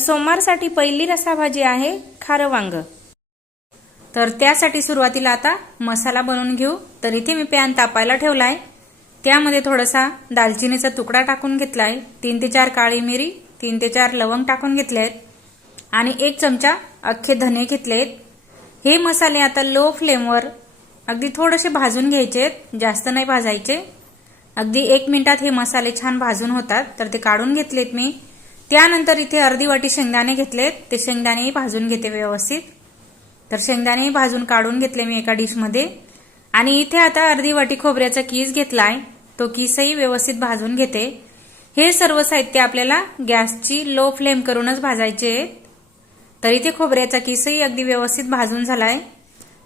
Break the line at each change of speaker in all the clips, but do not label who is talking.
सोमवारसाठी पहिली रसाभाजी आहे खारं वांग तर त्यासाठी सुरुवातीला आता मसाला बनवून घेऊ. तर इथे मी पॅन तापायला ठेवलाय. त्यामध्ये थोडासा दालचिनीचा तुकडा टाकून घेतलाय. तीन ते चार काळी मिरी तीन ते चार लवंग टाकून घेतले आहेत आणि एक चमचा अख्खे धने घेतलेत. हे मसाले आता लो फ्लेमवर अगदी थोडेसे भाजून घ्यायचे आहेत जास्त नाही भाजायचे. अगदी एक मिनिटात हे मसाले छान भाजून होतात. तर ते काढून घेतलेत मी. त्यानंतर इथे अर्धी वाटी शेंगदाणे घेतलेत ते शेंगदाणेही भाजून घेते व्यवस्थित. तर शेंगदाणेही भाजून काढून घेतले मी एका डिशमध्ये आणि इथे आता अर्धी वाटी खोबऱ्याचा कीस घेतलाय. तो किसही व्यवस्थित भाजून घेते. हे सर्व साहित्य आपल्याला गॅसची लो फ्लेम करूनच भाजायचे आहेत. तर इथे खोबऱ्याचा किसही अगदी व्यवस्थित भाजून झालाय.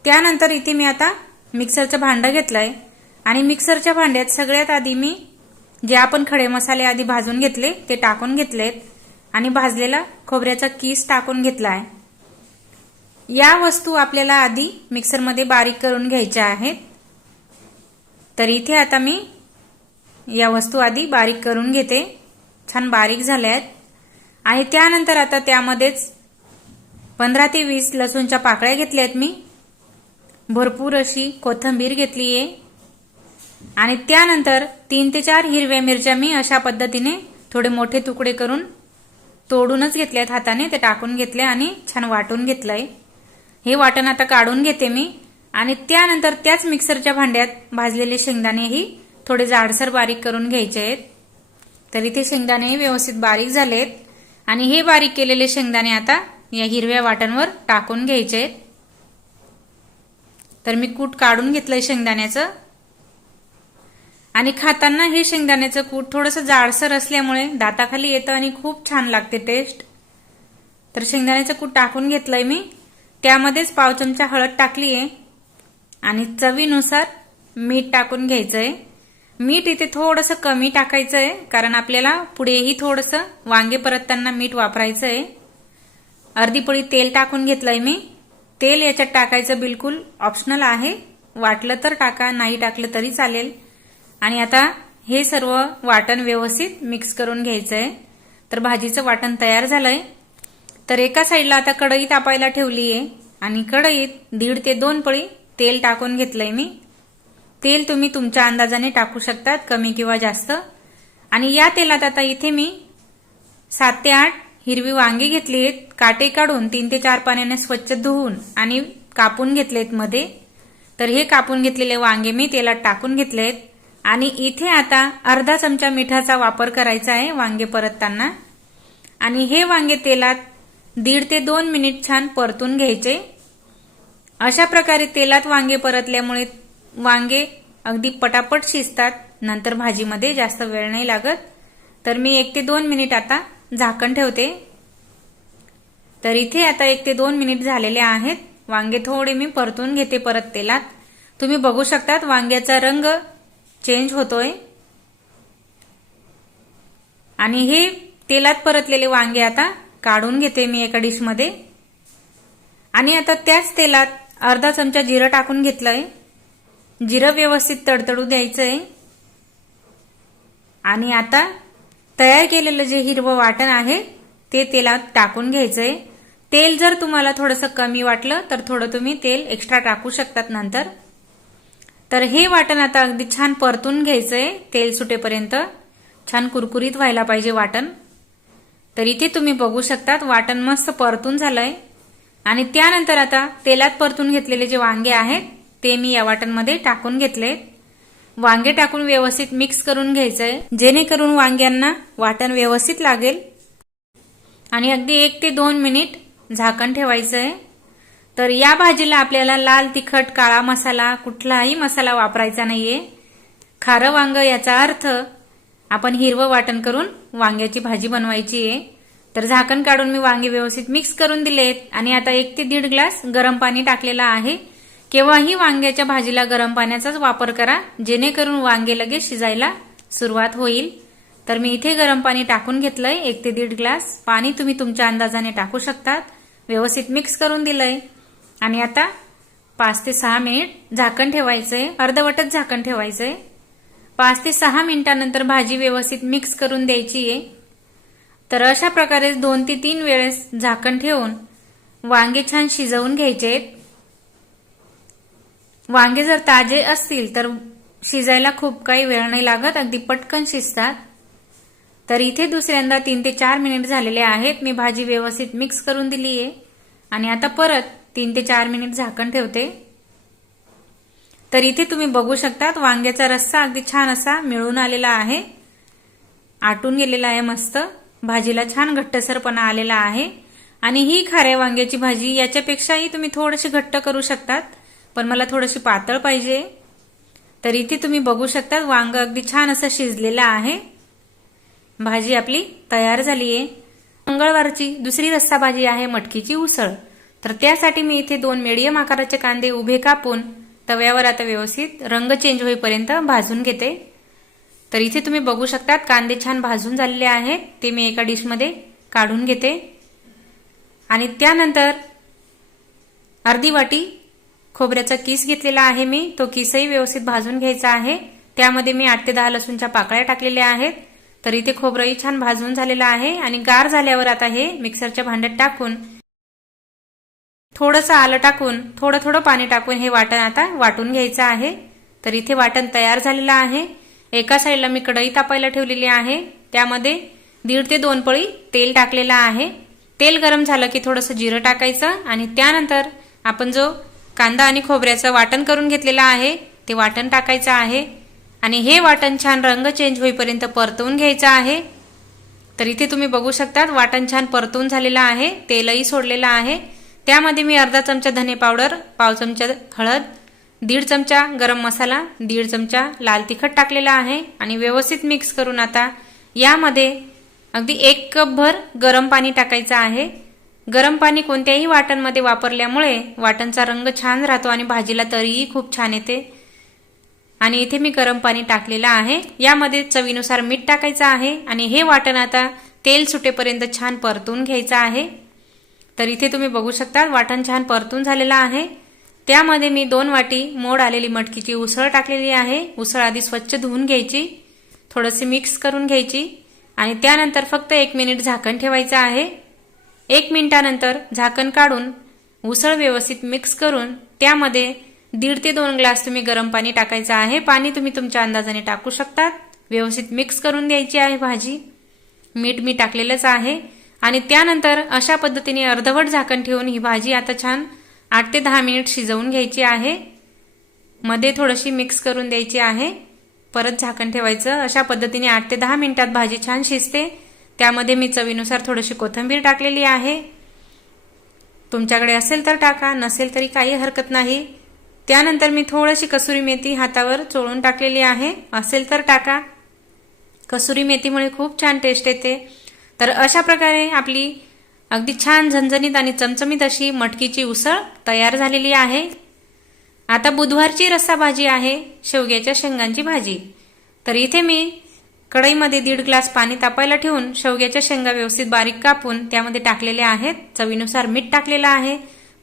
त्यानंतर इथे मी आता मिक्सरचं भांडं घेतलंय. आणि मिक्सरच्या भांड्यात सगळ्यात आधी मी जे आपण खडे मसाले आधी भाजून घेतले ते टाकून घेतलेत. आणि भाजलेला खोबऱ्याचा किस टाकून घेतलाय. या वस्तू आपल्याला आधी मिक्सरमध्ये बारीक करून घ्यायच्या आहेत. तर इथे आता मी या वस्तू आधी बारीक करून घेते. छान बारीक झाल्या आहेत आणि त्यानंतर आता त्यामध्येच पंधरा ते वीस लसूणच्या पाकळ्या घेतल्या आहेत मी. भरपूर अशी कोथिंबीर घेतली आहे. आणि त्यानंतर तीन ते चार हिरव्या मिरच्या मी अशा पद्धतीने थोडे मोठे तुकडे करून तोडूनच घेतले आहेत हाताने ते टाकून घेतले आणि छान वाटून घेतलंय. हे वाटण आता काढून घेते मी आणि त्यानंतर त्याच मिक्सरच्या भांड्यात भाजलेले शेंगदाणेही थोडे जाडसर बारीक करून घ्यायचे आहेत. तर इथे शेंगदाणेही व्यवस्थित बारीक झालेत आणि हे बारीक केलेले शेंगदाणे आता या हिरव्या वाटणवर टाकून घ्यायचे आहेत. तर मी कूट काढून घेतलंय शेंगदाण्याचं. आणि खाताना हे शेंगदाण्याचं कूट थोडंसं जाडसर असल्यामुळे दाताखाली येतं आणि खूप छान लागते टेस्ट तर शेंगदाण्याचं कूट टाकून घेतलंय मी. त्यामध्येच पाव चमचा हळद टाकली आहे आणि चवीनुसार मीठ टाकून घ्यायचंय. मीठ इथे थोडंसं कमी टाकायचं आहे कारण आपल्याला पुढेही थोडंसं वांगे परतताना मीठ वापरायचं आहे अर्धी पळी तेल टाकून घेतलंय मी. तेल याच्यात टाकायचं बिलकुल ऑप्शनल आहे. वाटलं तर टाका नाही टाकलं तरी चालेल. आणि आता हे सर्व वाटण व्यवस्थित मिक्स करून घ्यायचं आहे तर भाजीचं वाटण तयार झालंय. तर एका साईडला आता कढई तापायला ठेवली आहे आणि कढईत दीड ते दोन पळी तेल टाकून घेतलंय मी. तेल तुम्ही तुमच्या अंदाजाने टाकू शकतात कमी किंवा जास्त. आणि या तेलात आता इथे मी सात ते आठ हिरवी वांगी घेतली आहेत काटे काढून तीन ते चार पाण्याने स्वच्छ धुवून आणि कापून घेतलेत मध्ये. तर हे कापून घेतलेले वांगे मी तेलात टाकून घेतलेत. आणि इथे आता अर्धा चमचा मिठाचा वापर करायचा आहे वांगे परतताना. आणि हे वांगे तेलात दीड ते दोन मिनिट छान परतून घ्यायचे. अशा प्रकारे तेलात वांगे परतल्यामुळे वांगे अगदी पटापट शिजतात. नंतर भाजीमध्ये जास्त वेळ नाही लागत. तर मी एक ते दोन मिनिट आता झाकण ठेवते. तर इथे आता एक ते दोन मिनिट झालेले आहेत. वांगे थोडे मी परतून घेते परत तेलात. तुम्ही बघू शकतात वांग्याचा रंग चेंज होतोय. आणि हे तेलात परतलेले वांगे आता काढून घेते मी एका डिशमध्ये. आणि आता त्याच तेलात अर्धा चमचा जिरं टाकून घेतलंय. जिरं व्यवस्थित तडतडू द्यायचंय. आणि आता तयार केलेलं जे हिरवं वाटण आहे ते तेलात टाकून घ्यायचंय. तेल जर तुम्हाला थोडंसं कमी वाटलं तर थोडं तुम्ही तेल एक्स्ट्रा टाकू शकतात नंतर. तर हे वाटण आता अगदी छान परतून घ्यायचंय तेल सुटेपर्यंत. छान कुरकुरीत व्हायला पाहिजे वाटण. तर इथे तुम्ही बघू शकतात वाटण मस्त परतून झालंय. आणि त्यानंतर आता तेलात परतून घेतलेले जे वांगे आहेत ते मी या वाटणमध्ये टाकून घेतले. वांगे टाकून व्यवस्थित मिक्स करून घ्यायचंय. जेणेकरून वांग्यांना वाटण व्यवस्थित लागेल. आणि अगदी एक ते दोन मिनिट झाकण ठेवायचंय. तर या भाजीला आपल्याला लाल तिखट काळा मसाला कुठलाही मसाला वापरायचा नाहीये. खारं वांग याचा अर्थ आपण हिरवं वाटण करून वांग्याची भाजी बनवायची आहे. तर झाकण काढून मी वांगे व्यवस्थित मिक्स करून दिलेत आणि आता एक ते दीड ग्लास गरम पाणी टाकलेलं आहे. केव्हाही वांग्याच्या भाजीला गरम पाण्याचाच वापर करा जेणेकरून वांगे लगेच शिजायला सुरुवात होईल. तर मी इथे गरम पाणी टाकून घेतलंय. एक ते दीड ग्लास पाणी तुम्ही तुमच्या अंदाजाने टाकू शकतात. व्यवस्थित मिक्स करून दिलंय. आणि आता पाच ते सहा मिनिट झाकण ठेवायचंय. अर्धवटच झाकण ठेवायचंय. पाच ते सहा मिनिटानंतर भाजी व्यवस्थित मिक्स करून द्यायची आहे तर अशा प्रकारे दोन ते तीन वेळेस झाकण ठेवून वांगे छान शिजवून घ्यायचे वांगे जर ताजे असतील तर शिजायला खूप काही वेळ नाही लागत अगदी पटकन शिजतात. तर इथे दुसऱ्यांदा तीन ते चार मिनिट झालेले आहेत. मी भाजी व्यवस्थित मिक्स करून दिली आहे आणि आता परत तीन ते चार मिनिट झाकण ठेवते. तर इथे तुम्ही बघू शकतात वांग्याचा रस्सा अगदी छान असा मिळून आलेला आहे. आटून गेलेला आहे मस्त. भाजीला छान घट्टसरपणा आलेला आहे. आणि ही खाऱ्या वांग्याची भाजी याच्यापेक्षाही तुम्ही थोडीशी घट्ट करू शकतात पण मला थोडीशी पातळ पाहिजे. तर इथे तुम्ही बघू शकतात वांग अगदी छान असं शिजलेलं आहे. भाजी आपली तयार झाली आहे मंगळवारची दुसरी रस्सा भाजी आहे मटकीची उसळ. तर त्यासाठी मी इथे दोन मिडियम आकाराचे कांदे उभे कापून तव्यावर आता व्यवस्थित रंग चेंज होईपर्यंत भाजून घेते. तर इथे तुम्ही बघू शकतात कांदे छान भाजून झालेले आहेत. ते मी एका डिशमध्ये काढून घेते. आणि त्यानंतर अर्धी वाटी खोबऱ्याचा किस घेतलेला आहे मी. तो किसही व्यवस्थित भाजून घ्यायचा आहे. त्यामध्ये मी आठ ते दहा लसूणच्या पाकळ्या टाकलेल्या आहेत. तर इथे खोबरंही छान भाजून झालेलं आहे. आणि गार झाल्यावर आता हे मिक्सरच्या भांड्यात टाकून थोडंसं आलं टाकून थोडं थोडं पाणी टाकून हे वाटण आता वाटून घ्यायचं आहे. तर इथे वाटण तयार झालेलं आहे. एका साईडला मी कढई तापायला ठेवलेली आहे. त्यामध्ये दीड ते दोन पळी तेल टाकलेलं आहे. तेल गरम झालं की थोडंसं जिरं टाकायचं आणि त्यानंतर आपण जो कांदा आणि खोबऱ्याचं वाटण करून घेतलेलं आहे ते वाटण टाकायचं आहे. आणि हे वाटण छान रंग चेंज होईपर्यंत परतवून घ्यायचं आहे. तर इथे तुम्ही बघू शकतात वाटण छान परतवून झालेलं आहे. तेलही सोडलेलं आहे. त्यामध्ये मी अर्धा चमचा धने पावडर पाव चमचा हळद दीड चमचा गरम मसाला दीड चमचा लाल तिखट टाकलेला आहे आणि व्यवस्थित मिक्स करून आता यामध्ये अगदी एक कपभर गरम पाणी टाकायचं आहे. गरम पाणी कोणत्याही वाटणमध्ये वापरल्यामुळे वाटणचा रंग छान राहतो आणि भाजीला तरीही खूप छान येते. आणि इथे मी गरम पाणी टाकलेलं आहे. यामध्ये चवीनुसार मीठ टाकायचं आहे आणि हे वाटण आता तेल सुटेपर्यंत छान परतून घ्यायचं आहे. तर इथे तुम्ही बघू शकता वाटण छान परतून झालेलं आहे. त्यामध्ये मी दोन वाटी मोड आलेली मटकीची उसळ टाकलेली आहे. उसळ आधी स्वच्छ धुवून घ्यायची थोडंसे मिक्स करून घ्यायची आणि त्यानंतर फक्त एक मिनिट झाकण ठेवायचं आहे. एक मिनिटानंतर झाकण काढून उसळ व्यवस्थित मिक्स करून त्यामध्ये दीड ते दोन ग्लास तुम्ही गरम पाणी टाकायचं आहे. पाणी तुम्ही तुमच्या अंदाजाने टाकू शकतात. व्यवस्थित मिक्स करून द्यायची आहे भाजी. मीठ मी टाकलेलंच आहे. आणि त्यानंतर अशा पद्धतीने अर्धवट झाकण ठेवून ही भाजी आता छान आठ ते दहा मिनिट शिजवून घ्यायची आहे. मध्ये थोडीशी मिक्स करून द्यायची आहे. परत झाकण ठेवायचं. अशा पद्धतीने आठ ते दहा मिनिटात भाजी छान शिजते. त्यामध्ये मी चवीनुसार थोडीशी कोथिंबीर टाकलेली आहे. तुमच्याकडे असेल तर टाका नसेल तरी काही हरकत नाही. त्यानंतर मी थोडीशी कसुरी मेथी हातावर चोळून टाकलेली आहे. असेल तर टाका. कसुरी मेथीमुळे खूप छान टेस्ट येते. तर अशा प्रकारे आपली अगदी छान झणझणीत आणि चमचमीत अशी मटकीची उसळ तयार झालेली आहे. आता बुधवारची रस्सा भाजी आहे शेवग्याच्या शेंगांची भाजी. तर इथे मी कढईमध्ये दीड ग्लास पाणी तापायला ठेवून शेवग्याच्या शेंगा व्यवस्थित बारीक कापून त्यामध्ये टाकलेल्या आहेत. चवीनुसार मीठ टाकलेलं आहे.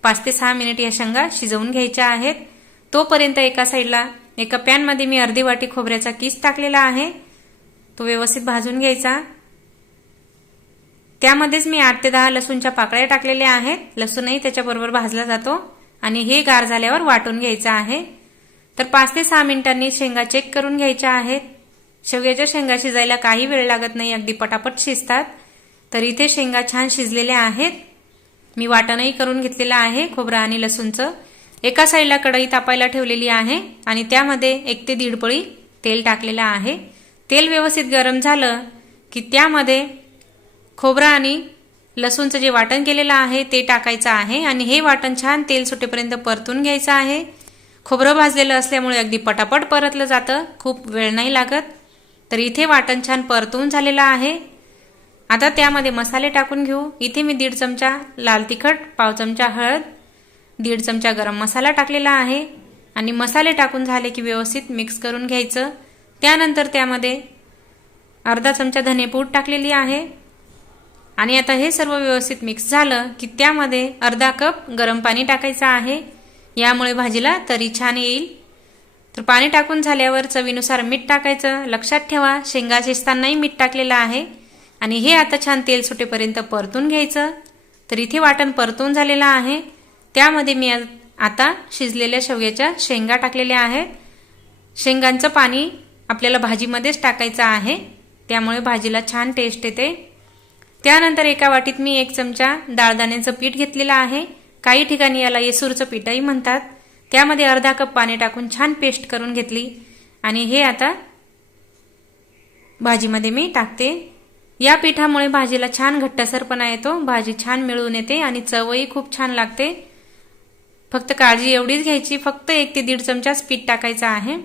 पाच ते सहा मिनिट या शेंगा शिजवून घ्यायच्या आहेत. तोपर्यंत एका साईडला एका पॅनमध्ये मी अर्धी वाटी खोबऱ्याचा किस टाकलेला आहे. तो व्यवस्थित भाजून घ्यायचा. त्यामध्येच मी आठ ते दहा लसूणच्या पाकळ्या टाकलेल्या आहेत. लसूणही त्याच्याबरोबर भाजला जातो. आणि हे गार झाल्यावर वाटून घ्यायचं आहे. तर पाच ते सहा मिनिटांनी शेंगा चेक करून घ्यायच्या आहेत. शेवग्याच्या शेंगा शिजायला काही वेळ लागत नाही. अगदी पटापट शिजतात. तर इथे शेंगा छान शिजलेल्या आहेत. मी वाटणही करून घेतलेलं आहे खोबरं आणि लसूणचं. एका साईडला कढई तापायला ठेवलेली आहे आणि त्यामध्ये एक ते दीड पळी तेल टाकलेलं आहे. तेल व्यवस्थित गरम झालं की त्यामध्ये खोबरं आणि लसूणचं जे वाटण केलेलं आहे ते टाकायचं आहे आणि हे वाटण छान तेल सुटेपर्यंत परतून घ्यायचं आहे. खोबरं भाजलेलं असल्यामुळे अगदी पटापट परतलं जातं. खूप वेळ नाही लागत. तर इथे वाटण छान परतून झालेलं आहे. आता त्यामध्ये मसाले टाकून घेऊ. इथे मी दीड चमचा लाल तिखट पाव चमचा हळद दीड चमचा गरम मसाला टाकलेला आहे. आणि मसाले टाकून झाले की व्यवस्थित मिक्स करून घ्यायचं. त्यानंतर त्यामध्ये अर्धा चमचा धनेपूड टाकलेली आहे. आणि आता हे सर्व व्यवस्थित मिक्स झालं की त्यामध्ये अर्धा कप गरम पाणी टाकायचं आहे. यामुळे भाजीला तरी छान येईल. तर पाणी टाकून झाल्यावर चवीनुसार मीठ टाकायचं. लक्षात ठेवा शेंगा शिजतानाही मीठ टाकलेलं आहे. आणि हे आता छान तेल सुटेपर्यंत परतून घ्यायचं. तर इथे वाटण परतून झालेलं आहे. त्यामध्ये मी आता शिजलेल्या शेवग्याच्या शेंगा टाकलेल्या आहेत. शेंगांचं पाणी आपल्याला भाजीमध्येच टाकायचं आहे. त्यामुळे भाजीला छान टेस्ट येते. त्यानंतर एका वाटीत मी एक चमचा डाळदाण्याचं पीठ घेतलेलं आहे. काही ठिकाणी याला येसूरचं पीठही म्हणतात. त्यामध्ये अर्धा कप पाणी टाकून छान पेस्ट करून घेतली. आणि हे आता भाजीमध्ये मी टाकते. या पिठामुळे भाजीला छान घट्टसरपणा येतो. भाजी छान मिळून येते आणि चवही खूप छान लागते. फक्त काळजी एवढीच घ्यायची फक्त एक ते दीड चमचाच पीठ टाकायचं आहे.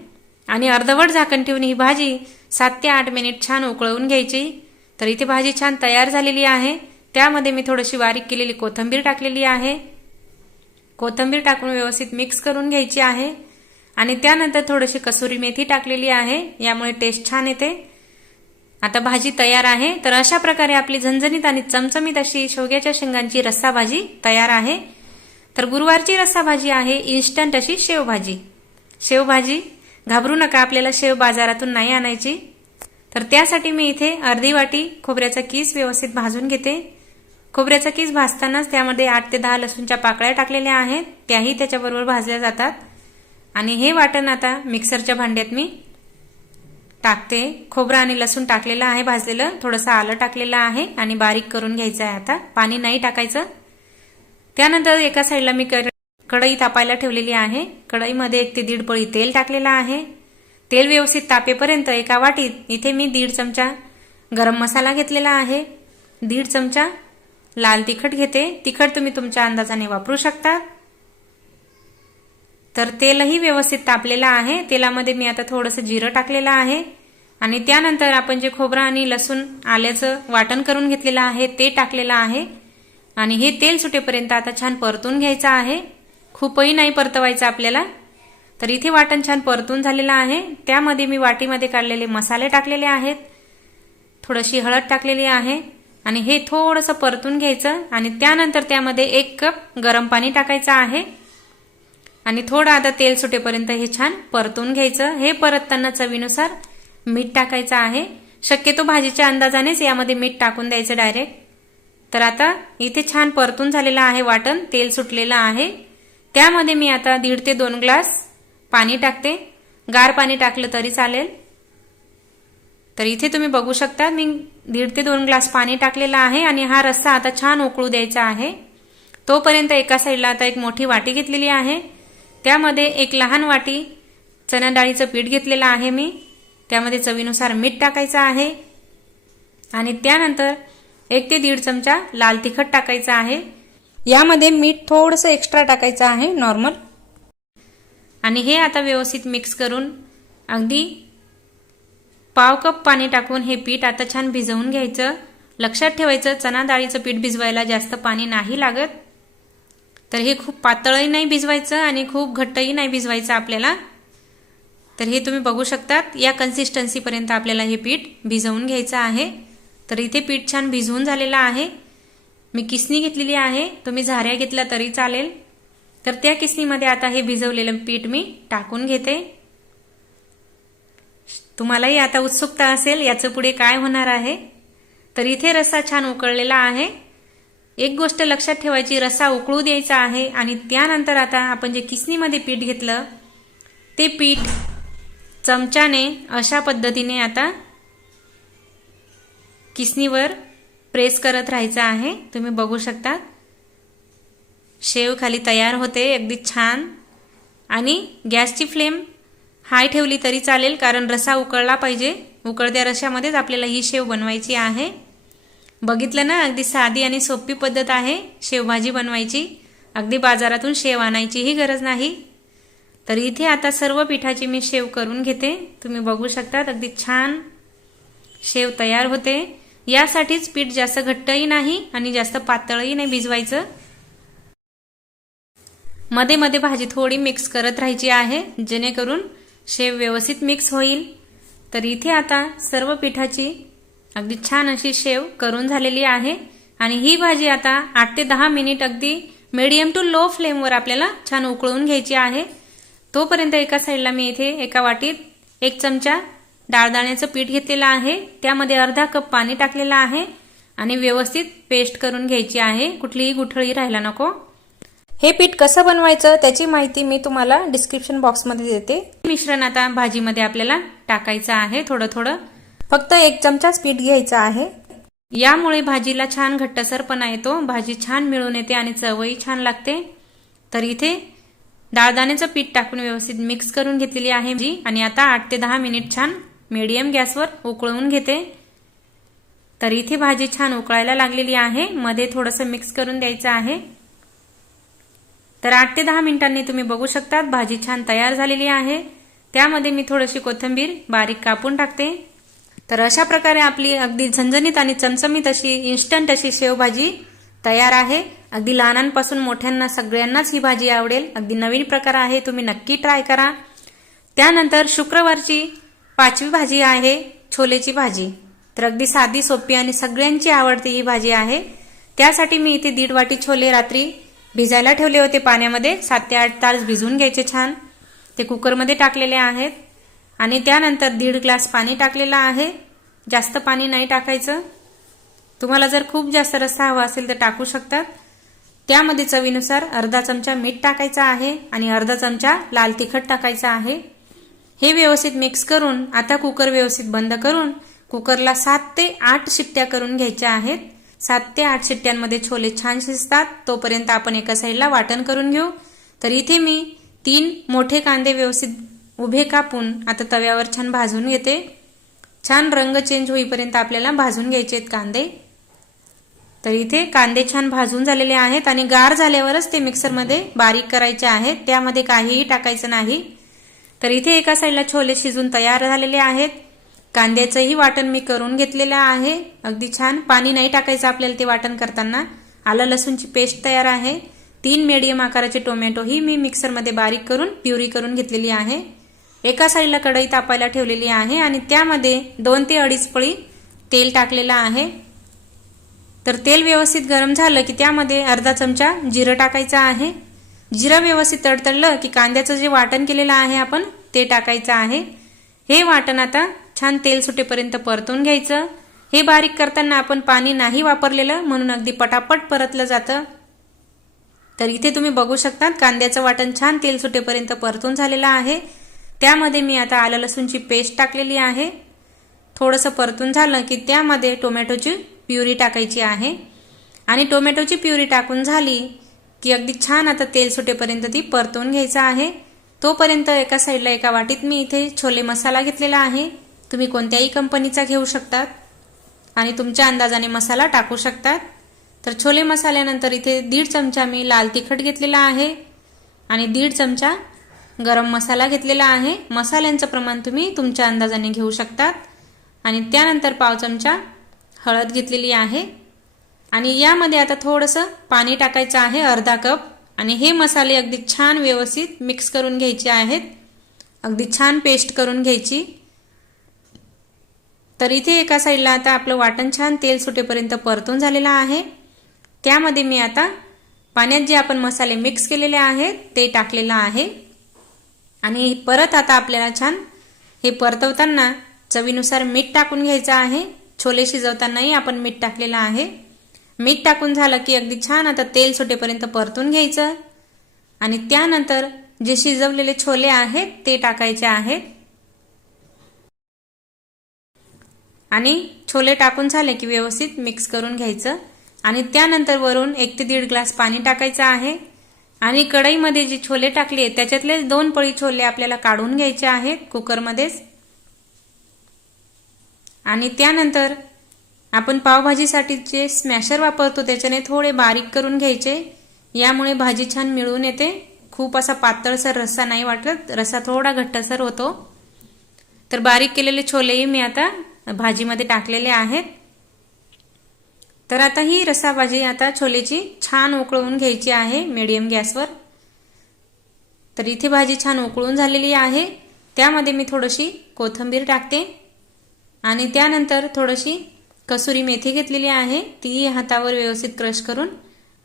आणि अर्धवट झाकण ठेवून ही भाजी सात ते आठ मिनिट छान उकळवून घ्यायची. तर इथे भाजी छान तयार झालेली आहे. त्यामध्ये मी थोडीशी बारीक केलेली कोथिंबीर टाकलेली आहे. कोथिंबीर टाकून व्यवस्थित मिक्स करून घ्यायची आहे. आणि त्यानंतर थोडीशी कसुरी मेथी टाकलेली आहे. यामुळे टेस्ट छान येते. आता भाजी तयार आहे. तर अशा प्रकारे आपली झणझणीत आणि चमचमीत अशी शेवग्याच्या शेंगांची रस्सा भाजी तयार आहे. तर गुरुवारची रस्सा भाजी आहे इन्स्टंट अशी शेवभाजी. शेवभाजी घाबरू नका. आपल्याला शेव बाजारातून नाही आणायची. तर त्यासाठी मी इथे अर्धी वाटी खोबऱ्याचा किस व्यवस्थित भाजून घेते. खोबऱ्याचा किस भाजतानाच त्यामध्ये आठ ते दहा लसूणच्या पाकळ्या टाकलेल्या आहेत. त्याही त्याच्याबरोबर भाजल्या जातात. आणि हे वाटण आता मिक्सरच्या भांड्यात मी टाकते. खोबरं आणि लसूण टाकलेलं आहे भाजलेलं. थोडंसं आलं टाकलेलं आहे आणि बारीक करून घ्यायचं आहे आता. पाणी नाही टाकायचं. त्यानंतर एका साईडला मी कढई तापायला ठेवलेली आहे. कढईमध्ये एक ते दीड पळी तेल टाकलेलं आहे. तेल व्यवस्थित तापेपर्यंत एका वाटीत इथे मी दीड चमचा गरम मसाला घेतलेला आहे. दीड चमचा लाल तिखट घेते. तिखट तुम्ही तुमच्या अंदाजाने वापरू शकता. तर तेलही व्यवस्थित तापलेलं आहे. तेलामध्ये मी आता थोडंसं जिरं टाकलेलं आहे. आणि त्यानंतर आपण जे खोबरं आणि लसूण आल्याचं वाटण करून घेतलेलं आहे ते टाकलेलं आहे. आणि हे तेल सुटेपर्यंत आता छान परतून घ्यायचं आहे. खूपही नाही परतवायचं आपल्याला. तर इथे वाटण छान परतून झालेलं आहे. त्यामध्ये मी वाटीमध्ये काढलेले मसाले टाकलेले आहेत. थोडीशी हळद टाकलेली आहे. आणि हे थोडंसं परतून घ्यायचं. आणि त्यानंतर त्यामध्ये एक कप गरम पाणी टाकायचं आहे. आणि थोडं आता तेल सुटेपर्यंत हे छान परतून घ्यायचं. हे परतताना चवीनुसार मीठ टाकायचं आहे. शक्यतो भाजीच्या अंदाजानेच यामध्ये मीठ टाकून द्यायचं डायरेक्ट तर आता इथे छान परतून झालेलं आहे वाटण. तेल सुटलेलं आहे. त्यामध्ये मी आता दीड ते दोन ग्लास पाणी टाकते. गार पाणी टाकलं तरी चालेल. तर इथे तुम्ही बघू शकता मी दीड ते दोन ग्लास पाणी टाकलेलं आहे आणि हा रस्सा आता छान उकळू द्यायचा आहे. तोपर्यंत एका साईडला आता एक मोठी वाटी घेतलेली आहे. त्यामध्ये एक लहान वाटी चणा डाळीचं पीठ घेतलेलं आहे मी. त्यामध्ये चवीनुसार मीठ टाकायचं आहे. आणि त्यानंतर एक ते दीड चमचा लाल तिखट टाकायचं आहे. यामध्ये मीठ थोडंसं एक्स्ट्रा टाकायचं आहे नॉर्मल आणि हे आता व्यवस्थित मिक्स करून अगदी पाव कप पाणी टाकून हे पीठ आता छान भिजवून घ्यायचं. लक्षात ठेवायचं चणा डाळीचं पीठ भिजवायला जास्त पाणी नाही लागत. तर हे खूप पातळही नाही भिजवायचं आणि खूप घट्टही नाही भिजवायचं आपल्याला. तर हे तुम्ही बघू शकतात या कन्सिस्टन्सीपर्यंत आपल्याला हे पीठ भिजवून घ्यायचं आहे. तर इथे पीठ छान भिजवून झालेलं आहे. मी किसणी घेतलेली आहे. तुम्ही झाऱ्या घेतल्या तरी चालेल. तर त्या किसणीमध्ये आता हे भिजवलेलं पीठ मी टाकून घेते. तुम्हालाही आता उत्सुकता असेल याचं पुढे काय होणार आहे? तर इथे रस्सा छान उकळलेला आहे. एक गोष्ट लक्षात ठेवायची रस्सा उकळू द्यायचा आहे आणि त्यानंतर आता आपण जे किसणीमध्ये पीठ घेतलं ते पीठ चमच्याने अशा पद्धतीने आता किसणीवर प्रेस करत राहायचं आहे. तुम्ही बघू शकता. शेव खाली तयार होते अगदी छान. आणि गॅसची फ्लेम हाय ठेवली तरी चालेल कारण रसा उकळला पाहिजे. उकळत्या रशामध्येच आपल्याला ही शेव बनवायची आहे. बघितलं ना अगदी साधी आणि सोपी पद्धत आहे शेवभाजी बनवायची. अगदी बाजारातून शेव आणायचीही गरज नाही. तर इथे आता सर्व पिठाची मी शेव करून घेते. तुम्ही बघू शकता अगदी छान शेव तयार होते. यासाठीच पीठ जास्त घट्टही नाही आणि जास्त पातळही नाही भिजवायचं. मध्ये मध्ये भाजी थोडी मिक्स करत राहायची आहे जेणेकरून शेव व्यवस्थित मिक्स होईल. तर इथे आता सर्व पिठाची अगदी छान अशी शेव करून झालेली आहे. आणि ही भाजी आता आठ ते दहा मिनिट अगदी मिडियम टू लो फ्लेमवर आपल्याला छान उकळून घ्यायची आहे. तोपर्यंत एका साईडला मी इथे एका वाटीत एक चमचा डाळदाण्याचं पीठ घेतलेलं आहे. त्यामध्ये अर्धा कप पाणी टाकलेलं आहे. आणि व्यवस्थित पेस्ट करून घ्यायची आहे. कुठलीही गुठळी राहायला नको. हे पीठ कसं बनवायचं त्याची माहिती मी तुम्हाला डिस्क्रिप्शन बॉक्समध्ये देते. मिश्रण आता भाजीमध्ये आपल्याला टाकायचं आहे थोडं थोडं. फक्त एक चमचाच पीठ घ्यायचं आहे. यामुळे भाजीला छान घट्टसरपणा येतो. भाजी छान मिळून येते आणि चवही छान लागते. तर इथे डाळदाण्याचं पीठ टाकून व्यवस्थित मिक्स करून घेतलेली आहे जी आणि आता आठ ते दहा मिनिट छान मीडियम गॅसवर उकळवून घेते. तर इथे भाजी छान उकळायला लागलेली आहे. मध्ये थोडंसं मिक्स करून द्यायचं आहे. तर आठ ते दहा मिनिटांनी तुम्ही बघू शकतात. भाजी छान तयार झालेली आहे. त्यामध्ये मी थोडीशी कोथिंबीर बारीक कापून टाकते. तर अशा प्रकारे आपली अगदी झणझणीत आणि चमचमीत अशी इन्स्टंट अशी शेवभाजी तयार आहे. अगदी लहानांपासून मोठ्यांना सगळ्यांनाच ही भाजी आवडेल. अगदी नवीन प्रकार आहे. तुम्ही नक्की ट्राय करा. त्यानंतर शुक्रवारची पाचवी भाजी आहे छोलेची भाजी. तर अगदी साधी सोपी आणि सगळ्यांची आवडती ही भाजी आहे. त्यासाठी मी इथे दीड वाटी छोले रात्री भिजायला ठेवले होते पाण्यामध्ये. सात ते आठ तास भिजवून घ्यायचे छान. ते कुकरमध्ये टाकलेले आहेत. आणि त्यानंतर दीड ग्लास पाणी टाकलेलं आहे. जास्त पाणी नाही टाकायचं. तुम्हाला जर खूप जास्त रस्सा हवा असेल तर टाकू शकतात. त्यामध्ये चवीनुसार अर्धा चमचा मीठ टाकायचा आहे आणि अर्धा चमचा लाल तिखट टाकायचा आहे. हे व्यवस्थित मिक्स करून आता कुकर व्यवस्थित बंद करून कुकरला सात ते आठ शिट्ट्या करून घ्यायच्या आहेत. सात ते आठ शिट्ट्यांमध्ये छोले छान शिजतात. तोपर्यंत आपण एका साईडला वाटण करून घेऊ. तर इथे मी तीन मोठे कांदे व्यवस्थित उभे कापून आता तव्यावर छान भाजून घेते. छान रंग चेंज होईपर्यंत आपल्याला भाजून घ्यायचे आहेत कांदे. तर इथे कांदे छान भाजून झालेले आहेत आणि गार झाल्यावरच ते मिक्सरमध्ये बारीक करायचे आहेत. त्यामध्ये काहीही टाकायचं नाही. तर इथे एका साईडला छोले शिजून तयार झालेले आहेत. कांद्याचंही वाटण मी करून घेतलेलं आहे. अगदी छान. पाणी नाही टाकायचं आपल्याला ते वाटण करताना. आलं लसूणची पेस्ट तयार आहे. तीन मीडियम आकाराचे टोमॅटो ही मी मिक्सरमध्ये बारीक करून प्युरी करून घेतलेली आहे. एका साईडला कढई तापायला ठेवलेली आहे आणि त्यामध्ये दोन ते अडीच पळी तेल टाकलेलं आहे. तर तेल व्यवस्थित गरम झालं की त्यामध्ये अर्धा चमचा जिरं टाकायचं आहे. जिरं व्यवस्थित तडतडलं की कांद्याचं जे वाटण केलेलं आहे आपण ते टाकायचं आहे. हे वाटण आता छान तेल सुटेपर्यंत परतून घ्यायचं. हे बारीक करताना आपण पाणी नाही वापरलेलं म्हणून अगदी पटापट परतलं जातं. तर इथे तुम्ही बघू शकता कांद्याचं वाटण छान तेल सुटेपर्यंत परतून झालेलं आहे. त्यामध्ये मी आता आलं लसूणची पेस्ट टाकलेली आहे. थोडंसं परतून झालं की त्यामध्ये टोमॅटोची प्युरी टाकायची आहे. आणि टोमॅटोची प्युरी टाकून झाली की अगदी छान आता तेल सुटेपर्यंत ती परतून घ्यायचं आहे. तोपर्यंत एका साईडला एका वाटीत मी इथे छोले मसाला घेतलेला आहे. तुम्ही कोणत्याही कंपनीचा घेऊ शकतात आणि तुमच्या अंदाजाने मसाला टाकू शकतात. तर छोले मसाल्यानंतर इथे दीड चमचा मी लाल तिखट घेतलेला आहे आणि दीड चमचा गरम मसाला घेतलेला आहे. मसाल्यांचं प्रमाण तुम्ही तुमच्या अंदाजाने घेऊ शकतात. आणि त्यानंतर पाव चमचा हळद घेतलेली आहे. आणि यामध्ये आता थोडंसं पाणी टाकायचं आहे अर्धा कप. आणि हे मसाले अगदी छान व्यवस्थित मिक्स करून घ्यायचे आहेत. अगदी छान पेस्ट करून घ्यायची. तर इथे एका साईडला आता आपलं वाटण छान तेल सुटेपर्यंत परतून झालेलं आहे. त्यामध्ये मी आता पाण्यात जे आपण मसाले मिक्स केलेले आहेत ते टाकलेलं आहे. आणि परत आता आपल्याला छान हे परतवताना चवीनुसार मीठ टाकून घ्यायचं आहे. छोले शिजवतानाही आपण मीठ टाकलेलं आहे. मीठ टाकून झालं की अगदी छान आता तेल सुटेपर्यंत परतून घ्यायचं. आणि त्यानंतर जे शिजवलेले छोले आहेत ते टाकायचे आहेत. आणि छोले टाकून झाले की व्यवस्थित मिक्स करून घ्यायचं. आणि त्यानंतर वरून एक ते दीड ग्लास पाणी टाकायचं आहे. आणि कढईमध्ये जे छोले टाकले त्याच्यातले दोन पळी छोले आपल्याला काढून घ्यायचे आहेत कुकरमध्येच. आणि त्यानंतर आपण पावभाजीसाठी जे स्मॅशर वापरतो त्याच्याने थोडे बारीक करून घ्यायचे. यामुळे भाजी छान मिळून येते. खूप असा पातळसर रस्सा नाही वाटत रस्सा थोडा घट्टसर होतो. तर बारीक केलेले छोलेही मी आता भाजीमध्ये टाकलेले आहेत. तर आता ही रसा भाजी आता छोलेची छान उकळवून घ्यायची आहे मीडियम गॅसवर तर इथे भाजी छान उकळून झालेली आहे. त्यामध्ये मी थोडीशी कोथिंबीर टाकते. आणि त्यानंतर थोडीशी कसुरी मेथी घेतलेली आहे. ती हातावर व्यवस्थित क्रश करून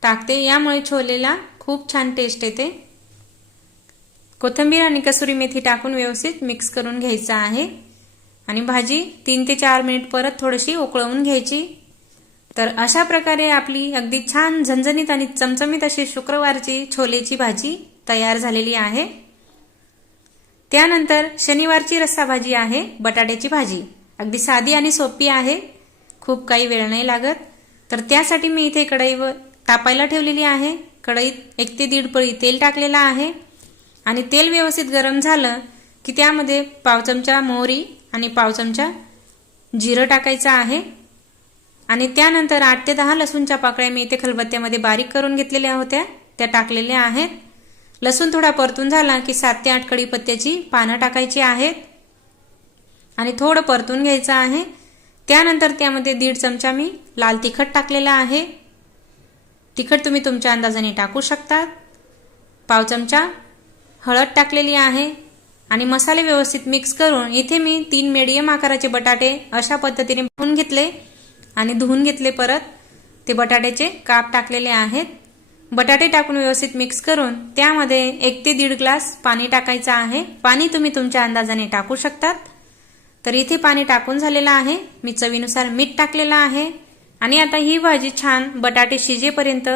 टाकते. यामुळे छोलेला खूप छान टेस्ट येते. कोथिंबीर आणि कसुरी मेथी टाकून व्यवस्थित मिक्स करून घ्यायचं आहे. आणि भाजी तीन ते चार मिनिट परत थोडीशी उकळवून घ्यायची. तर अशा प्रकारे आपली अगदी छान झणझणीत आणि चमचमीत अशी शुक्रवारची छोलेची भाजी तयार झालेली आहे. त्यानंतर शनिवारची रस्सा भाजी आहे बटाट्याची भाजी. अगदी साधी आणि सोपी आहे खूप काही वेळ नाही लागत. तर त्यासाठी मी इथे कढईवर तापायला ठेवलेली आहे. कढईत एक ते दीड पळी तेल टाकलेलं आहे. आणि तेल व्यवस्थित गरम झालं की त्यामध्ये पाव चमचा मोहरी आणि पाव चमचा जिरं टाकायचं आहे. आणि त्यानंतर आठ ते दहा लसूणच्या पाकळ्या मी इथे खलबत्त्यामध्ये बारीक करून घेतलेल्या होत्या. त्या टाकलेल्या आहेत. लसूण थोडा परतून झाला की सात ते आठ कढीपत्त्याची पानं टाकायची आहेत. आणि थोडं परतून घ्यायचं आहे. त्यानंतर त्यामध्ये दीड चमचा मी लाल तिखट टाकलेला आहे. तिखट तुम्ही तुमच्या अंदाजाने टाकू शकतात. पाव चमचा हळद टाकलेली आहे. आणि मसाले व्यवस्थित मिक्स करून इथे मी तीन मीडियम आकाराचे बटाटे अशा पद्धतीने धुवून घेतले आणि धुवून घेतले परत. ते बटाट्याचे काप टाकलेले आहेत. बटाटे टाकून व्यवस्थित मिक्स करून त्यामध्ये एक ते दीड ग्लास पाणी टाकायचं आहे. पाणी तुम्ही तुमच्या अंदाजाने टाकू शकतात. तर इथे पाणी टाकून झालेलं आहे. मी चवीनुसार मीठ टाकलेलं आहे. आणि आता ही भाजी छान बटाटे शिजेपर्यंत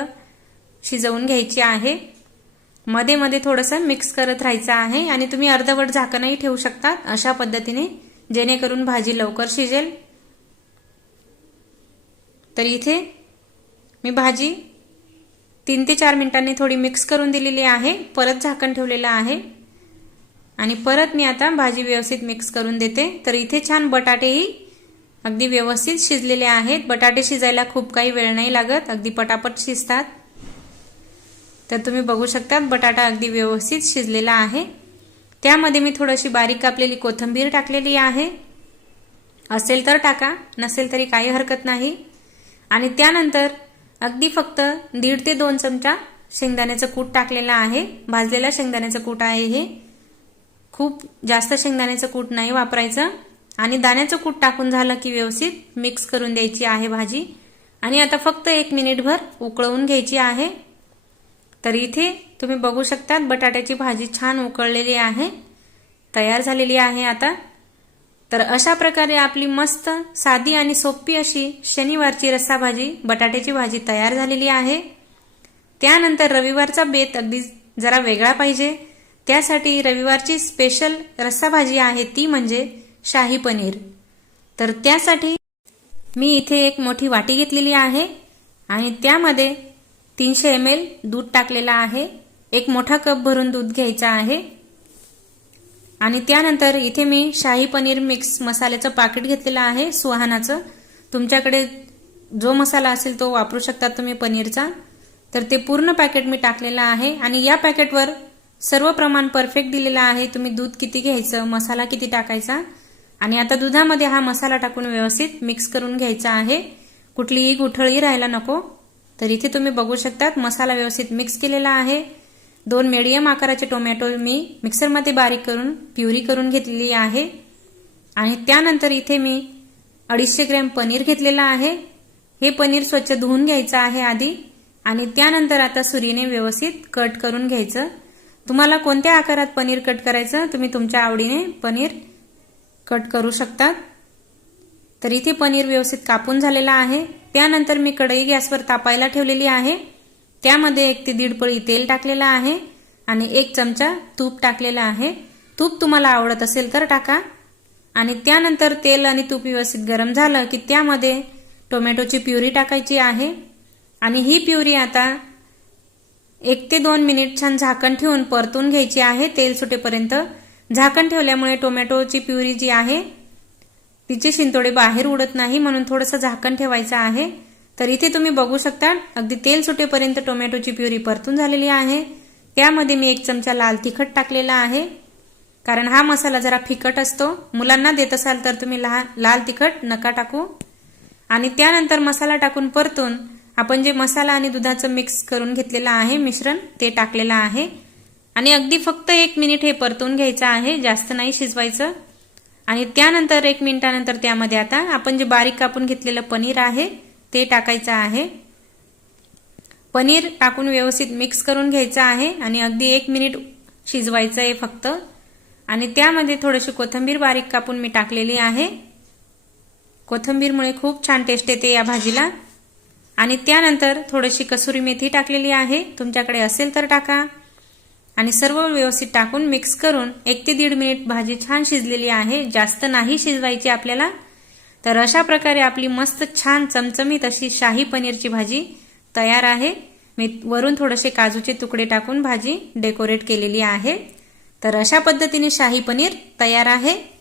शिजवून घ्यायची आहे. मध्ये मध्ये थोडंसं मिक्स करत राहायचं आहे आणि तुम्ही अर्धवट झाकणही ठेवू शकतात अशा पद्धतीने जेणेकरून भाजी लवकर शिजेल. तर इथे मी भाजी तीन ते चार मिनिटांनी थोडी मिक्स करून दिलेली आहे. परत झाकण ठेवलेलं आहे. आणि परत मी आता भाजी व्यवस्थित मिक्स करून देते. तर इथे छान बटाटेही अगदी व्यवस्थित शिजलेले आहेत. बटाटे शिजायला खूप काही वेळ नाही लागत. अगदी पटापट शिजतात. तर तुम्ही बघू शकता बटाटा अगदी व्यवस्थित शिजलेला आहे. त्यामध्ये मी थोडीशी बारीक कापलेली कोथिंबीर टाकलेली आहे. असेल तर टाका नसेल तरी काही हरकत नाही. आणि त्यानंतर अगदी फक्त दीड ते दोन चमचा शेंगदाण्याचं कूट टाकलेलं आहे. भाजलेलं शेंगदाण्याचं कूट आहे हे. खूप जास्त शेंगदाण्याचं कूट नाही वापरायचं. आणि दाण्याचं कूट टाकून झालं की व्यवस्थित मिक्स करून द्यायची आहे भाजी. आणि आता फक्त एक मिनिटभर उकळवून घ्यायची आहे. तर इथे तुम्ही बघू शकतात बटाट्याची भाजी छान उकळलेली आहे तयार झालेली आहे आता. तर अशा प्रकारे आपली मस्त साधी आणि सोपी अशी शनिवारची रस्सा भाजी बटाट्याची भाजी तयार झालेली आहे. त्यानंतर रविवारचा बेत अगदी जरा वेगळा पाहिजे. त्यासाठी रविवारची स्पेशल रस्सा भाजी आहे ती म्हणजे शाही पनीर. तर त्यासाठी मी इथे एक मोठी वाटी घेतलेली आहे आणि त्यामध्ये तीनशे एम एल दूध टाकलेलं आहे. एक मोठा कप भरून दूध घ्यायचा आहे. आणि त्यानंतर इथे मी शाही पनीर मिक्स मसाल्याचं पाकिट घेतलेलं आहे सुहानाचं. तुमच्याकडे जो मसाला असेल तो वापरू शकता तुम्ही पनीरचा. तर ते पूर्ण पॅकेट मी टाकलेलं आहे आणि या पॅकेटवर सर्व प्रमाण परफेक्ट दिलेलं आहे. तुम्ही दूध किती घ्यायचं मसाला किती टाकायचा. आणि आता दुधामध्ये हा मसाला टाकून व्यवस्थित मिक्स करून घ्यायचा आहे. कुठलीही गुठळी राहायला नको. तर इथे तुम्ही बघू शकतात मसाला व्यवस्थित मिक्स केलेला आहे. दोन मिडियम आकाराचे टोमॅटो मी मिक्सरमध्ये बारीक करून प्युरी करून घेतलेली आहे. आणि त्यानंतर इथे मी अडीचशे ग्रॅम पनीर घेतलेलं आहे. हे पनीर स्वच्छ धुवून घ्यायचं आहे आधी. आणि त्यानंतर आता सुरीने व्यवस्थित कट करून घ्यायचं. तुम्हाला कोणत्या आकारात पनीर कट करायचं तुम्ही तुमच्या आवडीने पनीर कट करू शकतात. तर इथे पनीर व्यवस्थित कापून झालेला आहे. त्यानंतर मी कढई गॅसवर तापायला ठेवलेली आहे. त्यामध्ये एक ते दीड पळी तेल टाकलेलं आहे आणि एक चमचा तूप टाकलेला आहे. तूप तुम्हाला आवडत असेल तर टाका. आणि त्यानंतर तेल आणि तूप व्यवस्थित गरम झालं की त्यामध्ये टोमॅटोची प्युरी टाकायची आहे. आणि ही प्युरी आता एक ते दोन मिनिट छान झाकण ठेवून परतून घ्यायची आहे. तेल सुटेपर्यंत झाकण ठेवल्यामुळे टोमॅटोची प्युरी जी आहे तिचे शिंतोडे बाहेर उडत नाही म्हणून थोडंसं झाकण ठेवायचं आहे. तर इथे तुम्ही बघू शकता अगदी तेल सुटेपर्यंत टोमॅटोची प्युरी परतून झालेली आहे. त्यामध्ये मी एक चमचा लाल तिखट टाकलेला आहे. कारण हा मसाला जरा फिकट असतो. मुलांना देत असाल तर तुम्ही लहान लाल तिखट नका टाकू. आणि त्यानंतर मसाला टाकून परतून आपण जे मसाला आणि दुधाचं मिक्स करून घेतलेलं आहे मिश्रण ते टाकलेलं आहे. आणि अगदी फक्त एक मिनिट हे परतून घ्यायचं आहे जास्त नाही शिजवायचं. आणि त्यानंतर एक मिनिटानंतर त्यामध्ये आता आपण जे बारीक कापून घेतलेलं पनीर आहे ते टाकायचं आहे. पनीर टाकून व्यवस्थित मिक्स करून घ्यायचं आहे आणि अगदी एक मिनिट शिजवायचं आहे फक्त. आणि त्यामध्ये थोडीशी कोथिंबीर बारीक कापून मी टाकलेली आहे. कोथिंबीरमुळे खूप छान टेस्ट येते या भाजीला. आणि त्यानंतर थोडीशी कसुरी मेथी टाकलेली आहे. तुमच्याकडे असेल तर टाका. आणि सर्व व्यवस्थित टाकून मिक्स करून एक ते दीड मिनिट भाजी छान शिजलेली आहे जास्त नाही शिजवायची आपल्याला. तर अशा प्रकारे आपली मस्त छान चमचमीत अशी शाही पनीरची भाजी तयार आहे. मी वरून थोडेसे काजूचे तुकडे टाकून भाजी डेकोरेट केलेली आहे. तर अशा पद्धतीने शाही पनीर तयार आहे.